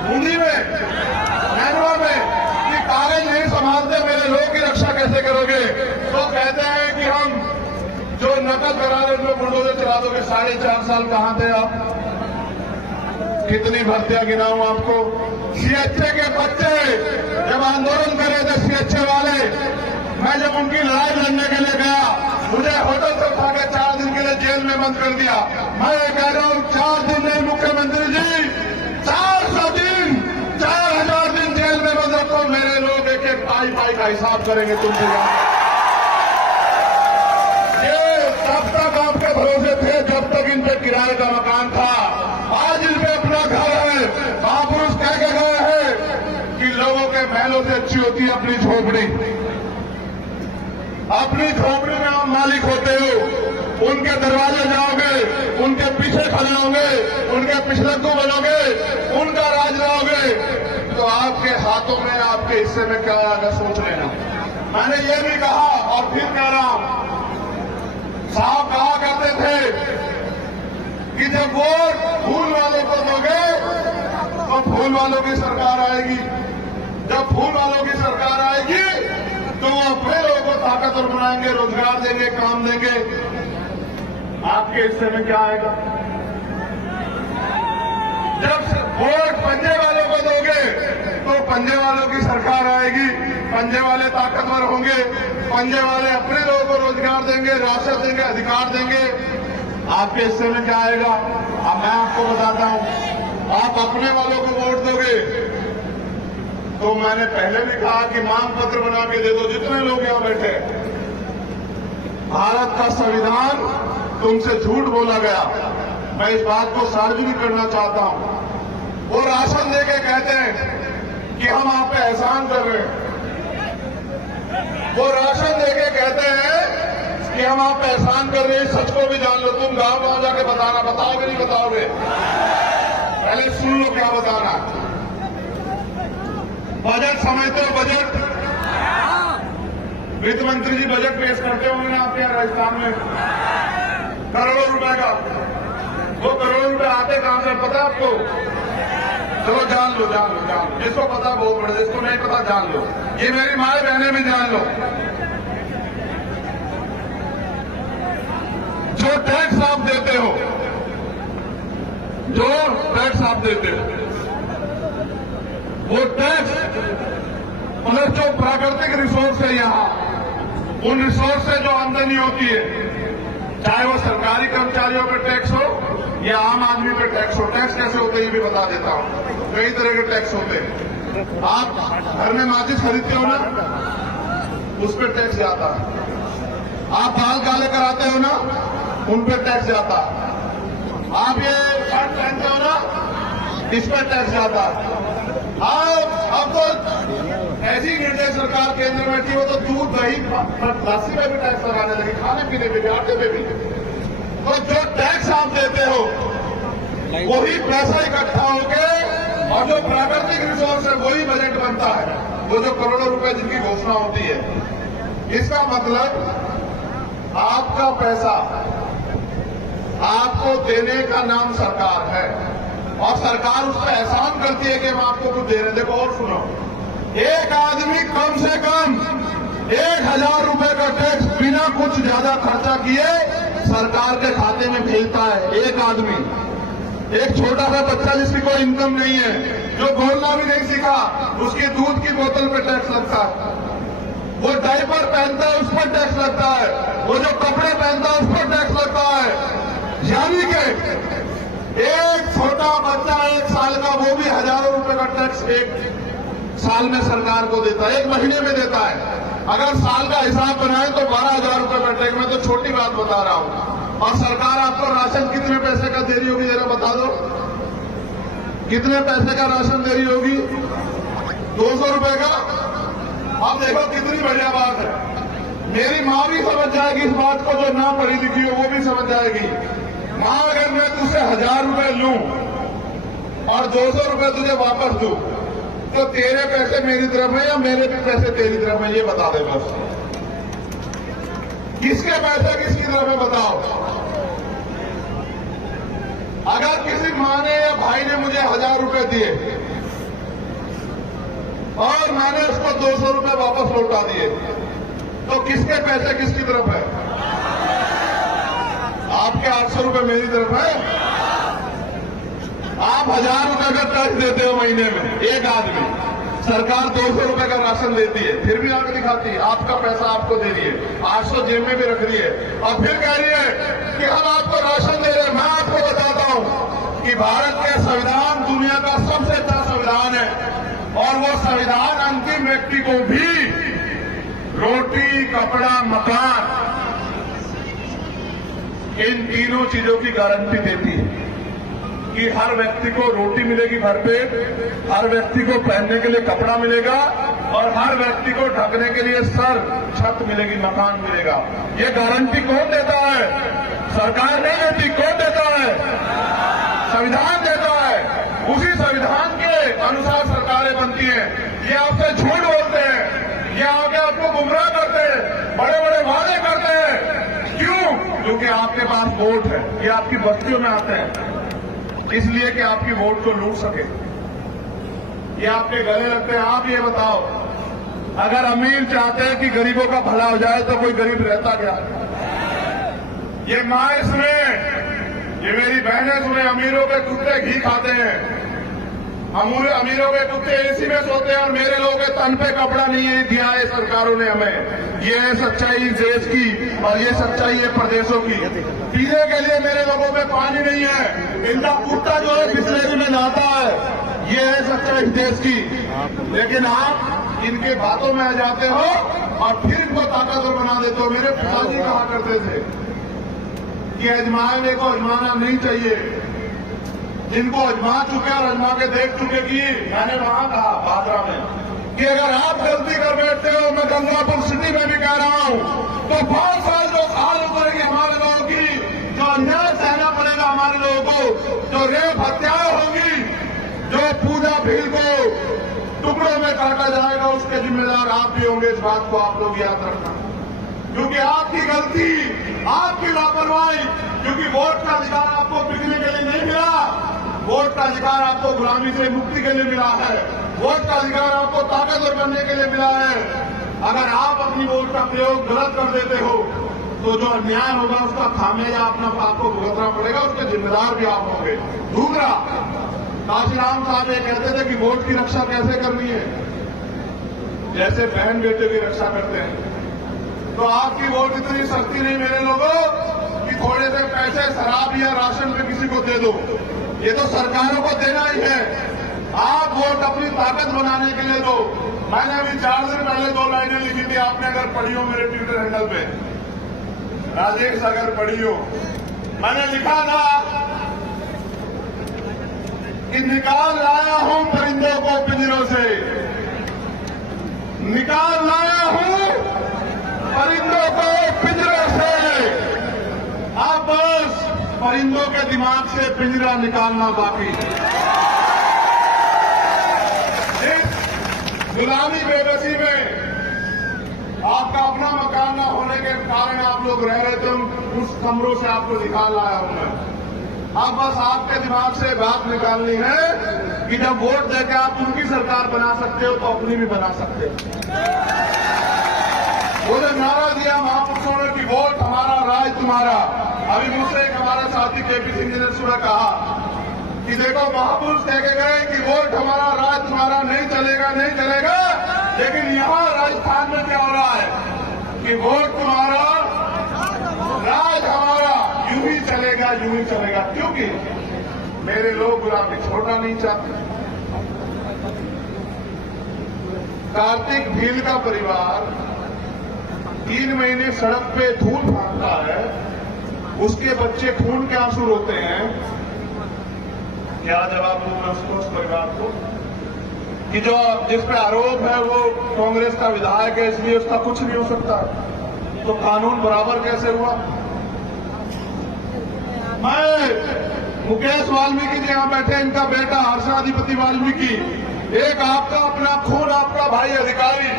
हिंदी में, मैनुआ में, कि कागज नहीं संभालते, मेरे लोगों की रक्षा कैसे करोगे? तो कहते हैं कि हम जो नकल करा रहे हैं, बुलडोजर चला दोगे। 4.5 साल कहां थे आप? कितनी भर्तियां गिनाऊं आपको? सीएचए के बच्चे जब आंदोलन कर रहे थे, सीएचए वाले, मैं जब उनकी लड़ाई लड़ने के लिए गया, मुझे होटल से उठा के 4 दिन के लिए जेल में बंद कर दिया। मैं कह रहा हूं 4 दिन नहीं मुख्यमंत्री जी, 400 दिन, 4000 दिन जेल में बंद रखो। मेरे लोग एक एक पाई का हिसाब करेंगे तुमसे। ये तब तक आपके भरोसे थे जब तक इन पे किराए का मकान था। आज इन पे अपना घर है। महापुरुष कह के गए हैं कि लोगों के महलों से अच्छी होती है अपनी झोपड़ी। अपनी झोपड़ी में आप मालिक होते हो, उनके दरवाजे जाओगे, उनके पीछे खड़े होंगे, उनके पिछलग्गू बनोगे, उनका राज लाओगे, तो आपके हाथों में, आपके हिस्से में क्या आएगा सोच लेना। मैंने ये भी कहा और फिर कह रहा हूं, साहब कहा करते थे कि जब वोट फूल वालों को दोगे तो फूल वालों की सरकार आएगी, जब फूल वालों की सरकार आएगी तो वो अपने लोगों को ताकतवर बनाएंगे, रोजगार देंगे, काम देंगे। आपके हिस्से में क्या आएगा? जब वोट पंजे वालों को दोगे तो पंजे वालों की सरकार आएगी, पंजे वाले ताकतवर होंगे, पंजे वाले अपने लोगों को रोजगार देंगे, राशन देंगे, अधिकार देंगे। आपके हिस्से में क्या आएगा? अब मैं आपको बताता हूं, आप अपने वालों को वोट दोगे तो मैंने पहले भी कहा कि मांग पत्र बना के दे दो, जितने लोग यहां बैठे। भारत का संविधान तुमसे झूठ बोला गया, मैं इस बात को सार्वजनिक करना चाहता हूं। वो राशन देके कहते हैं कि हम आप पे एहसान कर रहे हैं, वो राशन देके कहते हैं कि हम आप पे एहसान कर रहे हैं। सच को भी जान लो, तुम गांव जाके बताना, बताओगे नहीं बताओगे? पहले सुन लो क्या बताना। बजट समझते हो? बजट वित्त मंत्री जी बजट पेश करते होंगे ना आपके यहाँ राजस्थान में, करोड़ों रुपए का। वो करोड़ों रुपए आते कहां से पता आपको? चलो जान लो, जान लो, जान लो। जिसको पता बहुत बड़े, जिसको नहीं पता जान लो। ये मेरी माए बहने भी जान लो। जो टैक्स आप देते हो, जो टैक्स आप देते हो, वो टैक्स प्लस जो प्राकृतिक रिसोर्स है यहाँ, उन रिसोर्स से जो आमदनी होती है, चाहे वो सरकारी कर्मचारियों पर टैक्स हो या आम आदमी पर टैक्स हो। टैक्स कैसे होते हैं ये भी बता देता हूं। कई तरह के टैक्स होते हैं। आप घर में माचिस खरीदते हो ना, उस पर टैक्स जाता है। आप बाल काले कराते हो ना, उन पर टैक्स जाता है। आप ये शर्ट पहनते हो ना, इस पर टैक्स जाता है। अब तो ऐसी निर्दय सरकार केंद्र में बैठी हो तो दूध, दही, लस्सी में भी टैक्स लगाने लगी, खाने पीने पे भी, आटे पे भी। तो जो टैक्स आप देते हो वही पैसा इकट्ठा होके और जो प्राकृतिक रिसोर्स है वही बजट बनता है। वो जो करोड़ों रुपए जिनकी घोषणा होती है, इसका मतलब आपका पैसा आपको देने का नाम सरकार है और सरकार उस पर एहसान करती है कि हम आपको कुछ दे रहे हैं। देखो और सुनो, एक आदमी कम से कम 1000 रुपए का टैक्स बिना कुछ ज्यादा खर्चा किए सरकार के खाते में भेजता है। एक आदमी, एक छोटा सा बच्चा जिसकी कोई इनकम नहीं है, जो बोलना भी नहीं सीखा, उसकी दूध की बोतल पे टैक्स लगता है। वो डायपर पहनता है, उस पर टैक्स लगता है। वो जो कपड़े पहनता है, उस पर टैक्स लगता है। यानी कि एक छोटा बच्चा 1 साल का, वो भी हजारों रुपए का टैक्स एक साल में सरकार को देता है, 1 महीने में देता है। अगर साल का हिसाब बनाए तो 12,000 रुपए का टैक्स। मैं तो छोटी बात बता रहा हूं। और सरकार आपको राशन कितने पैसे का दे रही होगी जरा बता दो? कितने पैसे का राशन दे रही होगी? 200 रुपए का। अब देखो कितनी बढ़िया बात है। मेरी माँ भी समझ जाएगी इस बात को, जो ना पढ़ी लिखी हो वो भी समझ जाएगी। माँ, अगर मैं तुझसे 1000 रुपए लूं और 200 रुपए तुझे वापस दूं तो तेरे पैसे मेरी तरफ है या मेरे भी पैसे तेरी तरफ है? ये बता दे बस। किसके पैसे किसकी तरफ है बताओ? अगर किसी माँ ने या भाई ने मुझे 1000 रुपए दिए और मैंने उसको 200 रुपए वापस लौटा दिए तो किसके पैसे किसकी तरफ है? आपके 800 रुपए मेरी तरफ है। आप 1000 रुपए का टैक्स देते हो महीने में, एक आदमी। सरकार 200 रुपए का राशन देती है, फिर भी आंख दिखाती है, आपका पैसा आपको दे रही है, 800 जेब में भी रख रही है और फिर कह रही है कि हम आपको राशन दे रहे हैं। मैं आपको बताता हूं कि भारत का संविधान दुनिया का सबसे अच्छा संविधान है और वो संविधान अंतिम व्यक्ति को भी रोटी, कपड़ा, मकान, इन तीनों चीजों की गारंटी देती है कि हर व्यक्ति को रोटी मिलेगी भरपेट, हर व्यक्ति को पहनने के लिए कपड़ा मिलेगा और हर व्यक्ति को ढकने के लिए सर, छत मिलेगी, मकान मिलेगा। ये गारंटी कौन देता है? सरकार नहीं देती। कौन देता है? संविधान देता है। उसी संविधान के अनुसार सरकारें बनती हैं। ये आपसे झूठ बोलते हैं, ये आगे आपको गुमराह आपकी बस्तियों में आते हैं इसलिए कि आपकी वोट को लूट सके, ये आपके गले लगते हैं। आप ये बताओ, अगर अमीर चाहते हैं कि गरीबों का भला हो जाए तो कोई गरीब रहता क्या? ये माए सुने, ये मेरी बहनें सुने, अमीरों के कुत्ते घी खाते हैं, अमीरों के कुत्ते एसी में सोते हैं और मेरे लोगों के तन पे कपड़ा नहीं दिया है सरकारों ने हमें। ये है सच्चाई देश की और ये सच्चाई है प्रदेशों की। पीने के लिए मेरे लोगों में पानी नहीं है, इनका कुत्ता जो है बिस्लेरी में नहाता है। ये है सच्चाई देश की। लेकिन आप इनके बातों में आ जाते हो और फिर इनको ताकतवर बना देते हो। मेरे पिताजी कहा करते थे कि अजमाने को अजमाना नहीं चाहिए, जिनको अजमा चुके और अजमा के देख चुके कि मैंने वहां कहा बादरा में कि अगर आप गलती कर बैठते हो, मैं गंगापुर सिटी में भी कह रहा हूं, तो 5 साल जो हाल करेगी हमारे लोगों की, जो अन्याय सहना पड़ेगा हमारे लोगों को, जो रेप हत्याएं होगी, जो पूजा भील को टुकड़ों में काटा जाएगा, उसके जिम्मेदार आप भी होंगे। इस बात को आप लोग याद रखना, क्योंकि आपकी गलती, आपकी लापरवाही, क्योंकि वोट का अधिकार आपको बिकने के लिए नहीं मिला, वोट का अधिकार आपको गुलामी से मुक्ति के लिए मिला है, वोट का अधिकार आपको ताकतवर बनने के लिए मिला है। अगर आप अपनी वोट का प्रयोग गलत कर देते हो तो जो अन्याय होगा उसका खामियाजा आपको भुगतना पड़ेगा, उसके जिम्मेदार भी आप होंगे। दूसरा, काशीराम साहब ये कहते थे कि वोट की रक्षा कैसे करनी है, जैसे बहन बेटे की रक्षा करते हैं। तो आपकी वोट इतनी सख्ती नहीं मेरे लोगों कि थोड़े से पैसे शराब या राशन पे किसी को दे दो, ये तो सरकारों को देना ही है। आप वोट अपनी ताकत बनाने के लिए दो। मैंने अभी 4 दिन पहले 2 लाइनें लिखी थी, आपने अगर पढ़ी हो मेरे ट्विटर हैंडल पे, राजेश अगर पढ़ी हो, मैंने लिखा था कि निकाल लाया हूं परिंदों को पिंजरों से, निकाल लाया हूं परिंदों को पिंजरों से। अब बस परिंदों के दिमाग से पिंजरा निकालना बाकी है। गुलामी बेबसी में आपका अपना मकान न होने के कारण आप लोग रह रहे थे, उस कमरों से आपको निकाल लाया हूं मैं। अब बस आपके दिमाग से बात निकालनी है कि जब वोट देकर आप उनकी सरकार बना सकते हो तो अपनी भी बना सकते हो। वो जो नारा दिया महापुरुषों ने कि वोट हमारा राज तुम्हारा, अभी मुझसे एक हमारा साथी केपी सिंह जी ने सुबह कहा कि देखो महापुरुष कह के गए कि वोट हमारा राज तुम्हारा, नहीं चलेगा नहीं चलेगा। लेकिन यहां राजस्थान में क्या हो रहा है कि वोट तुम्हारा राज हमारा, यूं ही चलेगा यूं ही चलेगा, क्योंकि मेरे लोग गुलामी छोड़ना नहीं चाहते। कार्तिक भील का परिवार 3 महीने सड़क पे धूल फांकता है, उसके बच्चे खून के आंसू रोते हैं। क्या जवाब दूं मैं उसको, उस परिवार को कि जो जिस पे आरोप है वो कांग्रेस का विधायक है इसलिए उसका कुछ नहीं हो सकता, तो कानून बराबर कैसे हुआ? मैं मुकेश वाल्मीकि जी यहां बैठे, इनका बेटा हर्षाधिपति वाल्मीकि, एक आपका अपना खून, आपका भाई अधिकारी,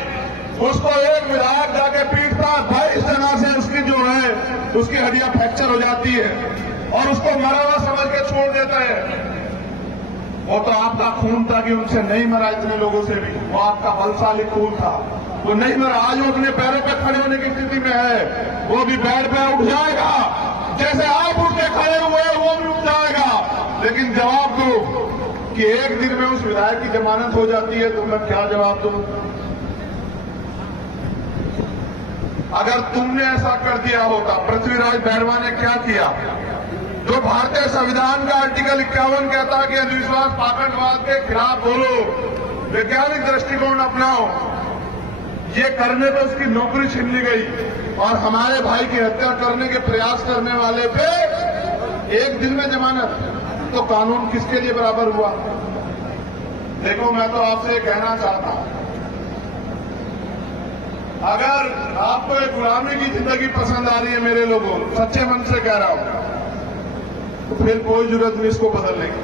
उसको एक विधायक जाके पीटता है, 22 जना से उसकी जो है उसकी हड्डियां फ्रैक्चर हो जाती है और उसको मरा हुआ समझ के छोड़ देता है। वो तो आपका खून था कि उनसे नहीं मरा, इतने लोगों से भी वो आपका बलशाली खून था, वो नहीं मरा। आज वो अपने पैरों पे खड़े होने की स्थिति में है, वो भी बेड पे उठ जाएगा, जैसे आप उठ के खड़े हुए वो भी उठ जाएगा। लेकिन जवाब दो कि एक दिन में उस विधायक की जमानत हो जाती है, तो मैं क्या जवाब दूं? अगर तुमने ऐसा कर दिया होता, पृथ्वीराज बैरवा ने क्या किया? जो भारतीय संविधान का आर्टिकल 51 कहता है कि अंधविश्वास पाखंडवाद के खिलाफ बोलो, वैज्ञानिक दृष्टिकोण अपनाओ, ये करने पे उसकी नौकरी छीन ली गई और हमारे भाई की हत्या करने के प्रयास करने वाले पे एक दिन में जमानत, तो कानून किसके लिए बराबर हुआ? देखो, मैं तो आपसे कहना चाहता हूं, अगर आपको एक गुलामी की जिंदगी पसंद आ रही है मेरे लोगों, सच्चे मन से कह रहा हूं, तो फिर कोई जरूरत नहीं इसको बदलने की।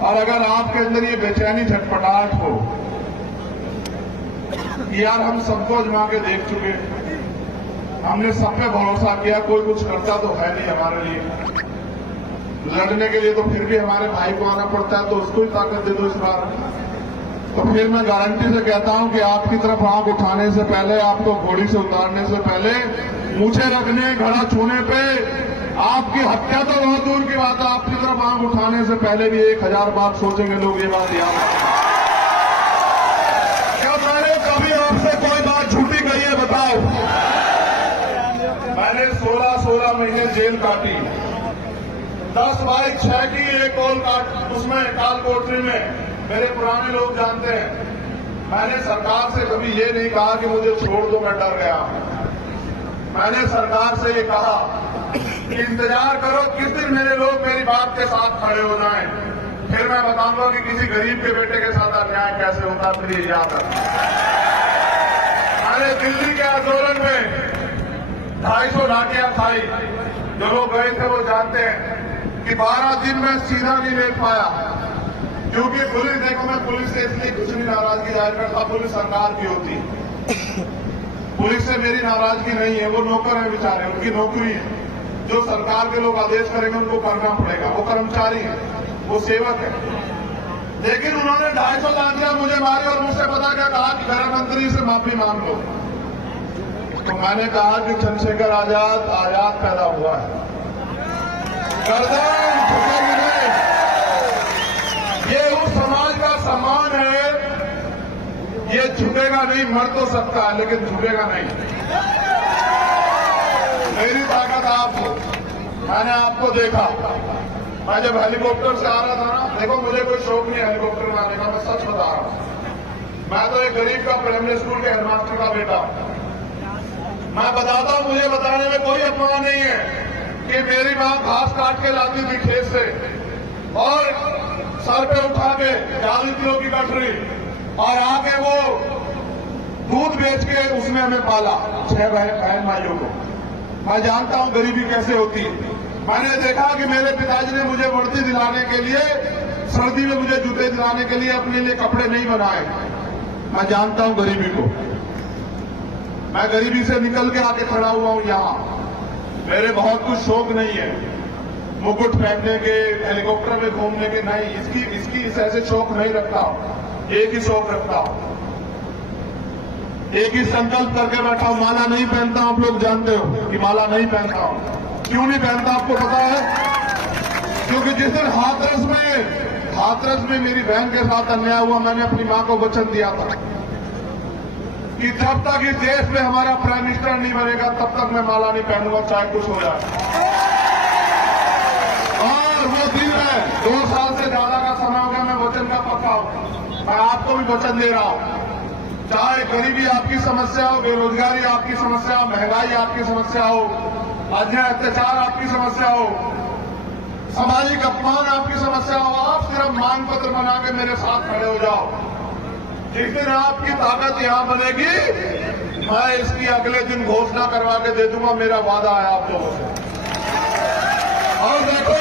और अगर आपके अंदर ये बेचैनी झटपटाहट हो कि यार हम सबको आजमा के देख चुके, हमने सब पे भरोसा किया, कोई कुछ करता तो है नहीं हमारे लिए। लड़ने के लिए तो फिर भी हमारे भाई को आना पड़ता है, तो उसको ही ताकत दे दो इस बार। तो फिर मैं गारंटी से कहता हूं कि आपकी तरफ आंख उठाने से पहले, आपको घोड़ी से उतारने से पहले, मुझे रखने, घड़ा छूने पे, आपकी हत्या तो बहुत दूर की बात है, आपकी तरफ आंख उठाने से पहले भी 1000 बात सोचेंगे लोग। ये बात याद रखना। क्या मैंने कभी आपसे कोई बात झूठी कही है? बताओ। मैंने 16 महीने जेल काटी, 10/6 की एक और काट, उसमें काल कोठरी में, मेरे पुराने लोग जानते हैं। मैंने सरकार से कभी ये नहीं कहा कि मुझे छोड़ दो, मैं डर गया। मैंने सरकार से ये कहा कि इंतजार करो, किस दिन मेरे लोग मेरी बात के साथ खड़े हो जाएं, फिर मैं बताऊंगा कि किसी गरीब के बेटे के साथ अन्याय कैसे होता है। फिर याद रखना। मैंने दिल्ली के आंदोलन में 250 लाठियां खाई। जो लोग गए थे वो जानते हैं कि 12 दिन में सीधा नहीं ले पाया, क्योंकि पुलिस, देखो मैं पुलिस से इसलिए कुछ भी नाराजगी जाहिर करता, पुलिस सरकार की होती है, पुलिस से मेरी नाराजगी नहीं है। वो नौकर है बेचारे, उनकी नौकरी है, जो सरकार के लोग आदेश करेंगे उनको करना पड़ेगा। वो कर्मचारी है, वो सेवक है। लेकिन उन्होंने 250 लाठियां मुझे मारी और मुझसे पता क्या कहा कि गृह मंत्री से माफी मांग लो। तो मैंने कहा कि चंद्रशेखर आजाद पैदा हुआ है, गर्दन झुकेगी नहीं। ये उस समाज का सम्मान है, ये झुकेगा नहीं, मर तो सकता है लेकिन झुकेगा नहीं। मेरी ताकत आप हो। मैंने आपको देखा, मैं जब हेलीकॉप्टर से आ रहा था ना, देखो मुझे कोई शौक नहीं हेलीकॉप्टर में आने का, मैं सच बता रहा हूं। मैं तो एक गरीब का प्राइमरी स्कूल के हेडमास्टर का बेटा। मैं बताता हूं, मुझे बताने में कोई अफवाह नहीं है कि मेरी मां घास काट के लाती थी खेत से और सर पे उठा के 40 किलो की गठरी, और आके वो दूध बेच के उसने हमें पाला, 6 बहन भाइयों को। मैं जानता हूं गरीबी कैसे होती है। मैंने देखा कि मेरे पिताजी ने मुझे वर्दी दिलाने के लिए, सर्दी में मुझे जूते दिलाने के लिए अपने लिए कपड़े नहीं बनाए। मैं जानता हूं गरीबी को। मैं गरीबी से निकल के आके खड़ा हुआ हूं यहां। मेरे बहुत कुछ शौक नहीं है, मुकुट फेंकने के, हेलीकॉप्टर में घूमने के नहीं, इसकी ऐसे शौक नहीं रखता। एक ही शौक रखता हूं, एक ही संकल्प करके बैठा हूं। माला नहीं पहनता, आप लोग जानते हो कि माला नहीं पहनता हूं। क्यों नहीं पहनता आपको पता है? क्योंकि जिस दिन हाथरस में मेरी बहन के साथ अन्याय हुआ, मैंने अपनी मां को वचन दिया था कि जब तक इस देश में हमारा प्राइम मिनिस्टर नहीं बनेगा तब तक मैं माला नहीं पहनूंगा, चाहे कुछ हो जाए। और वो दिन है, 2 साल से ज्यादा का समय हो गया, मैं वचन का पक्का हूं। मैं आपको भी वचन दे रहा हूं, चाहे गरीबी आपकी समस्या हो, बेरोजगारी आपकी समस्या हो, महंगाई आपकी समस्या हो, अन्याय अत्याचार आपकी समस्या हो, सामाजिक अपमान आपकी समस्या हो, आप सिर्फ मांग पत्र बना के मेरे साथ खड़े हो जाओ। जिस दिन आपकी ताकत यहां बनेगी, मैं इसकी अगले दिन घोषणा करवा के दे दूंगा, मेरा वादा है आप लोगों से। और देखो,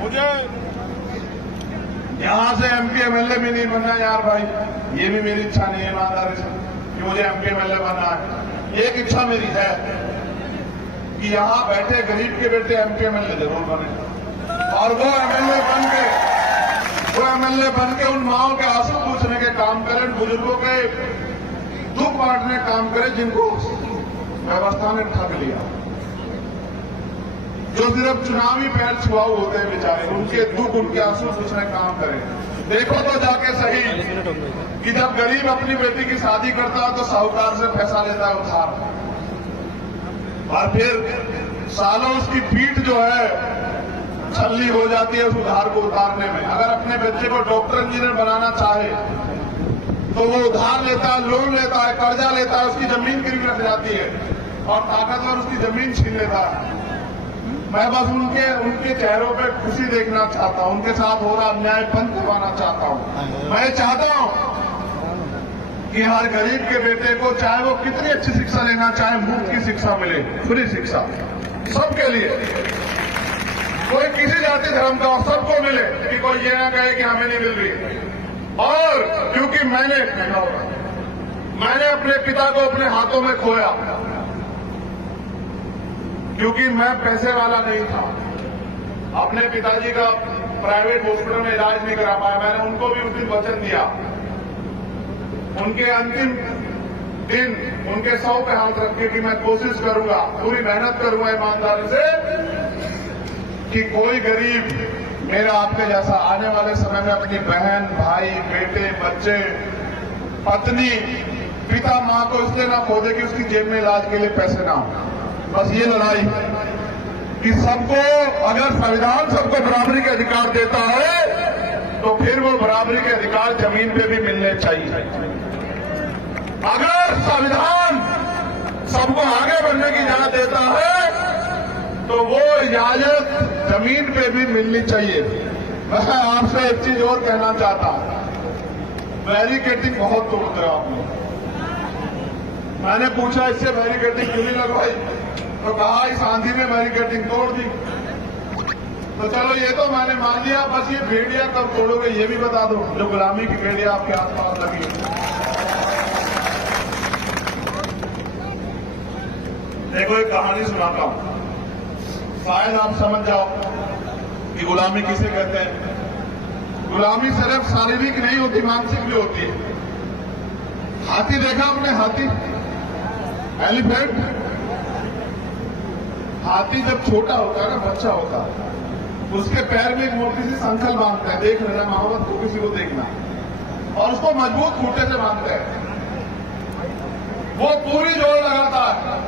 मुझे यहां से एमपी एमएलए भी नहीं बनना यार भाई, ये भी मेरी इच्छा नहीं है ईमानदारी से कि मुझे एमपी एमएलए बनना है। एक इच्छा मेरी है कि यहां बैठे गरीब के बेटे एमपी एमएलए जरूर बने, और वो एमएलए बन के उन माओं के आंसू पूछने के काम करें, बुजुर्गों के दुख बांटने का काम करें जिनको व्यवस्था ने ठग लिया, जो सिर्फ चुनावी पैर छुआऊ होते हैं बेचारे, उनके दुख, उनके आंसू पूछने का काम करें। देखो तो जाके सही कि जब गरीब अपनी बेटी की शादी करता है तो साहूकार से पैसा लेता है उधार, और फिर सालों उसकी पीठ जो है छल्ली हो जाती है उस उधार को उतारने में। अगर अपने बच्चे को डॉक्टर इंजीनियर बनाना चाहे तो वो उधार लेता है, लोन लेता है, कर्जा लेता है, उसकी जमीन गिरवी रख जाती है और ताकतवर उसकी जमीन छीन लेता है। मैं बस उनके चेहरों पे खुशी देखना चाहता हूं, उनके साथ हो रहा अन्याय बंद करवाना चाहता हूं। मैं चाहता हूं कि हर गरीब के बेटे को, चाहे वो कितनी अच्छी शिक्षा लेना चाहे, मुफ्त की शिक्षा मिले, फ्री शिक्षा सबके लिए, कोई किसी जाति धर्म का, सबको मिले, कि कोई ये ना कहे कि हमें नहीं मिल रही। और क्योंकि मैंने अपने पिता को अपने हाथों में खोया, क्योंकि मैं पैसे वाला नहीं था, अपने पिताजी का प्राइवेट हॉस्पिटल में इलाज नहीं करा पाया। मैंने उनको भी उस दिन वचन दिया, उनके अंतिम दिन उनके 100 पे हाथ रख के कि मैं कोशिश करूंगा, पूरी मेहनत करूंगा ईमानदारी से कि कोई गरीब मेरा आपके जैसा आने वाले समय में अपनी बहन, भाई, बेटे, बच्चे, पत्नी, पिता, मां को इसलिए ना खो दे कि उसकी जेब में इलाज के लिए पैसे ना हो। बस ये लड़ाई कि सबको, अगर संविधान सबको बराबरी के अधिकार देता है तो फिर वो बराबरी के अधिकार जमीन पे भी मिलने चाहिए। अगर संविधान सबको आगे बढ़ने की इजाजत देता है तो वो इजाजत जमीन पे भी मिलनी चाहिए। मैं आपसे एक चीज और कहना चाहता हूं, बैरिकेडिंग बहुत तोड़ दिया आपने। मैंने पूछा इससे बैरिकेडिंग क्यों नहीं लगवाई, तो कहा इस आंधी में बैरिकेडिंग तोड़ दी। तो चलो ये तो मैंने मान लिया, बस ये भेड़िया कब तोड़ोगे ये भी बता दो, जो गुलामी की भेड़िया आपके आसपास लगी है। देखो एक कहानी सुनाता हूं, शायद आप समझ जाओ कि गुलामी किसे कहते हैं। गुलामी सिर्फ शारीरिक नहीं होती, मानसिक भी होती है। हाथी देखा आपने? हाथी, एलिफेंट। हाथी जब छोटा होता है ना, बच्चा होता है, उसके पैर में एक मोटी सी संखल बांधते हैं, देख लेना मोहब्बत को, किसी को देखना, और उसको मजबूत खूंटे से बांधते हैं। वो पूरी जोर लगाता है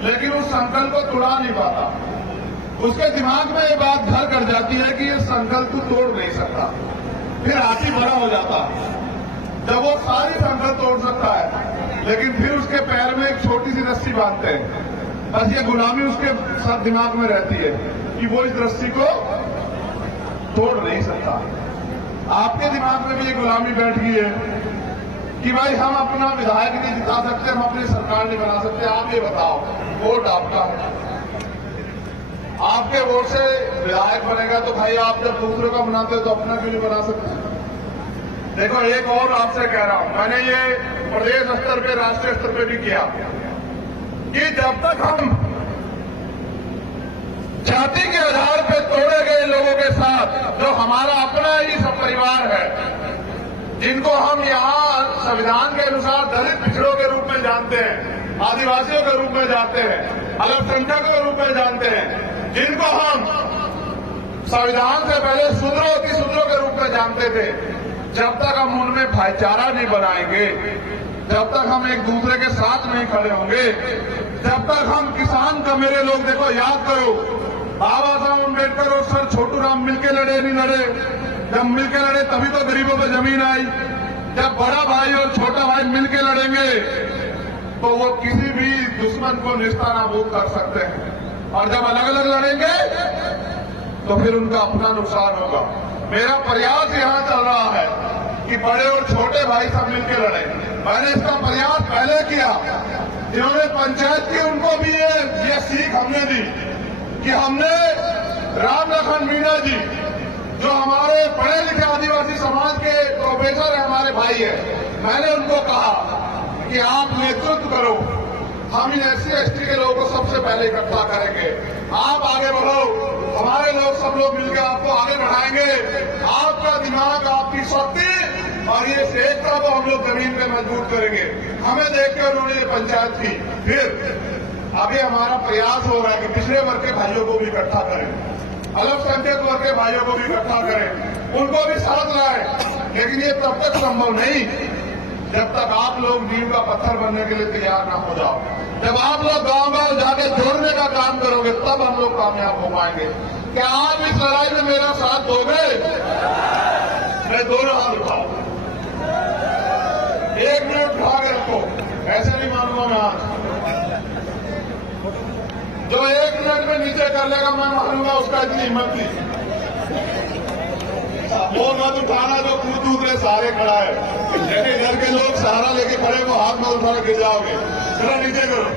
लेकिन उस संकल्प को तोड़ा नहीं पाता। उसके दिमाग में ये बात घर कर जाती है कि ये संकल्प तू तोड़ नहीं सकता। फिर हाथी बड़ा हो जाता है, जब वो सारी संकल्प तोड़ सकता है, लेकिन फिर उसके पैर में एक छोटी सी रस्सी बांधते हैं। बस ये गुलामी उसके साथ दिमाग में रहती है कि वो इस रस्सी को तोड़ नहीं सकता। आपके दिमाग में भी ये गुलामी बैठ गई है कि भाई हम अपना विधायक नहीं जिता सकते, हम अपनी सरकार नहीं बना सकते। आप ये बताओ, वोट आपका है, आपके वोट से विधायक बनेगा, तो भाई आप जब दूसरों का बनाते हो तो अपना क्यों नहीं बना सकते? देखो एक और आपसे कह रहा हूं, मैंने ये प्रदेश स्तर पे, राष्ट्रीय स्तर पे भी किया कि जब तक हम जाति के आधार पर तोड़े गए लोगों के साथ, जो हमारा अपना ही सब परिवार है, जिनको हम यहाँ संविधान के अनुसार दलित पिछड़ों के रूप में जानते हैं, आदिवासियों के रूप में जानते हैं, अल्पसंख्यकों के रूप में जानते हैं, जिनको हम संविधान से पहले शूद्रों के रूप में जानते थे, जब तक हम उनमें भाईचारा नहीं बनाएंगे, जब तक हम एक दूसरे के साथ नहीं खड़े होंगे, जब तक हम किसान का, मेरे लोग देखो याद करो, बाबा साहब अम्बेडकर और सर छोटू राम मिलके लड़े नहीं लड़े? जब मिलके लड़े तभी तो गरीबों पे जमीन आई। जब बड़ा भाई और छोटा भाई मिलके लड़ेंगे तो वो किसी भी दुश्मन को निस्तानाबूद कर सकते हैं, और जब अलग अलग लड़ेंगे तो फिर उनका अपना नुकसान होगा। मेरा प्रयास यहां चल रहा है कि बड़े और छोटे भाई सब मिलकर लड़े। मैंने इसका प्रयास पहले किया, जिन्होंने पंचायत की उनको भी ये सीख हमने दी कि हमने राम लखन मीणा जी, जो हमारे पढ़े लिखे आदिवासी समाज के प्रोफेसर है, हमारे भाई है, मैंने उनको कहा कि आप नेतृत्व करो, हम इन SC/ST के लोगों को सबसे पहले इकट्ठा करेंगे, आप आगे बढ़ो, हमारे लोग सब लोग मिलकर आपको आगे बढ़ाएंगे। आपका दिमाग, आपकी शक्ति और ये एकता को हम लोग जमीन पे मजबूत करेंगे। हमें देखकर उन्होंने पंचायत की। फिर आगे हमारा प्रयास हो रहा है कि पिछड़े वर्ग के भाइयों को भी इकट्ठा करें, अल्पसंख्यक वर्ग के भाइयों को भी इकट्ठा करें, उनको भी साथ लाएं। लेकिन ये तब तक संभव नहीं जब तक आप लोग नींव का पत्थर बनने के लिए तैयार ना हो जाओ। जब आप लोग गांव-गांव जाके जोड़ने का काम करोगे तब हम लोग कामयाब हो पाएंगे। क्या आप इस लड़ाई में मेरा साथ दोगे? मैं दोनों हाथ उठाओ, 1 मिनट उठा के रखो, ऐसे नहीं मानूंगा मैं आज। जो 1 मिनट में नीचे कर लेगा मैं मानूंगा उसका इतनी हिम्मत नहीं। वो मत उठाना जो खुद दूसरे सहारे खड़ा है, लेकिन घर के लोग सहारा लेके खड़े, वो हाथ में उठा के गिर जाओगे। जरा नीचे करो।